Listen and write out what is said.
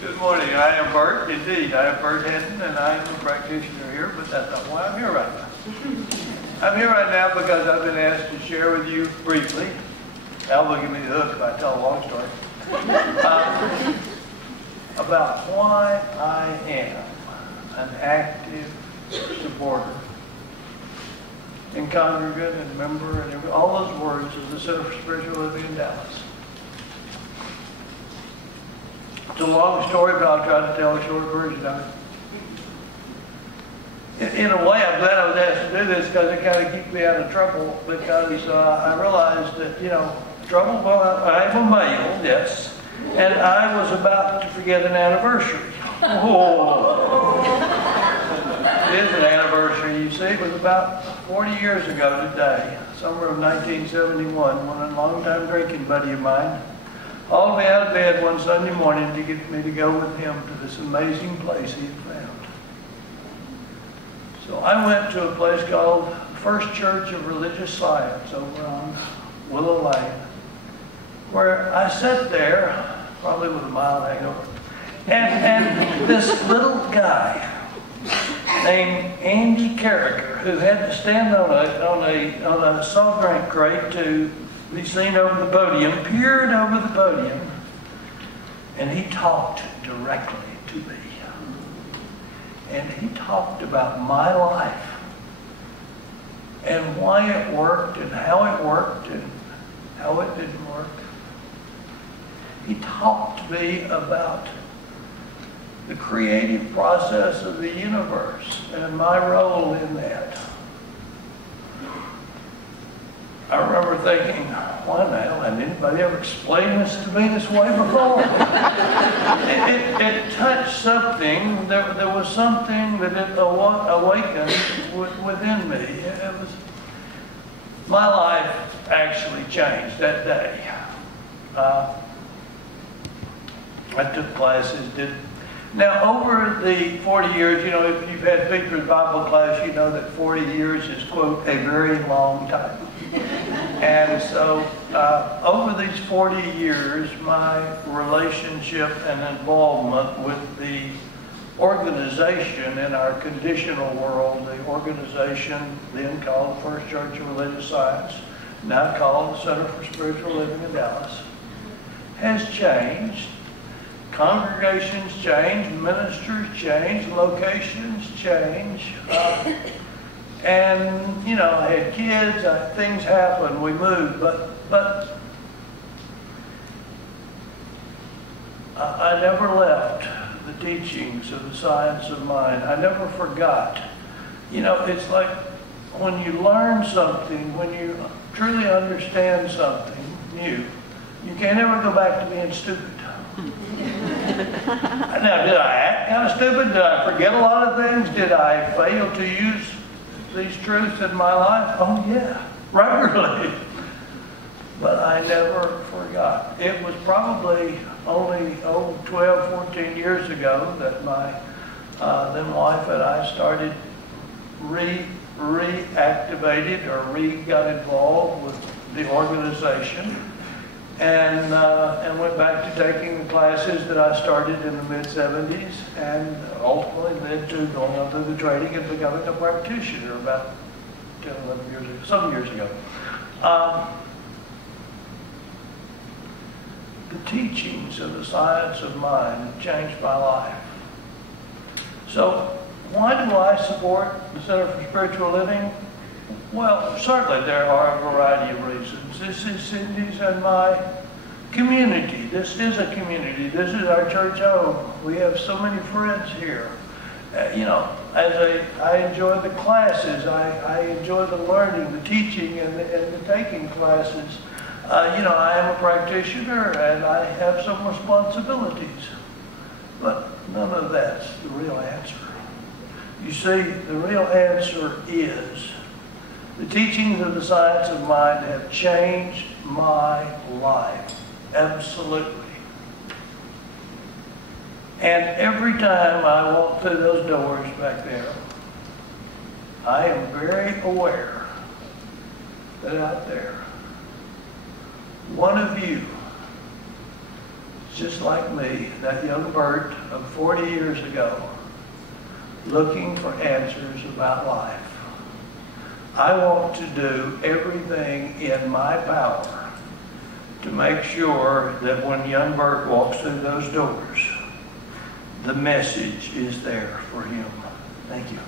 Good morning. I am Bert. Indeed, I am Bert Headden, and I am a practitioner here, but that's not why I'm here right now. I'm here right now because I've been asked to share with you briefly. Al will give me the hook if I tell a long story. About why I am an active supporter and congregant and member and all those words of the Center for Spiritual Living in Dallas. It's a long story, but I'll try to tell a short version of it. In a way, I'm glad I was asked to do this because it kind of keeps me out of trouble, because I realized that, trouble, well, I'm a male, yes, and I was about to forget an anniversary. Oh. It is an anniversary, you see. It was about 40 years ago today, somewhere in 1971, when a long-time drinking buddy of mine hauled me out of bed one Sunday morning to get me to go with him to this amazing place he had found. So I went to a place called First Church of Religious Science over on Willow Lane, where I sat there, probably with a mild hangover, and this little guy named Andy Carricker, who had to stand on a soft drink crate to be seen over the podium, peered over the podium, and he talked directly to me. And he talked about my life and why it worked and how it worked and how it didn't work. He talked to me about the creative process of the universe and my role in that. I remember thinking, why the hell had anybody ever explained this to me this way before? it touched something. There was something that it awakened within me. My life actually changed that day. I took classes, Now, over the 40 years, if you've had Peter's Bible class, you know that 40 years is, quote, a very long time. And so, over these 40 years, my relationship and involvement with the organization in our conditional world, the organization then called First Church of Religious Science, now called the Center for Spiritual Living in Dallas, has changed. Congregations change, ministers change, locations change, and I had kids. Things happen. We moved, but I never left the teachings of the science of mind. I never forgot. It's like when you learn something, when you truly understand something new, you can't ever go back to being stupid. Now, did I act kind of stupid? Did I forget a lot of things? Did I fail to use these truths in my life? Oh, yeah, regularly. But I never forgot. It was probably only 12, 14 years ago that my then wife and I started reactivated or got involved with the organization. And went back to taking the classes that I started in the mid-70s, and ultimately led to going on through the training and becoming a practitioner about 10, 11 years ago, some years ago. The teachings of the science of mind have changed my life. So why do I support the Center for Spiritual Living? Well, certainly there are a variety of reasons. This is Cindy's and my community. This is a community. This is our church home. We have so many friends here. I enjoy the classes. I enjoy the learning, the teaching, and the taking classes. I am a practitioner and I have some responsibilities. But none of that's the real answer. You see, the real answer is the teachings of the science of mind have changed my life, absolutely. And every time I walk through those doors back there, I am very aware that out there, one of you just like me, that young Bert of 40 years ago, looking for answers about life. I want to do everything in my power to make sure that when young Bert walks through those doors, the message is there for him. Thank you.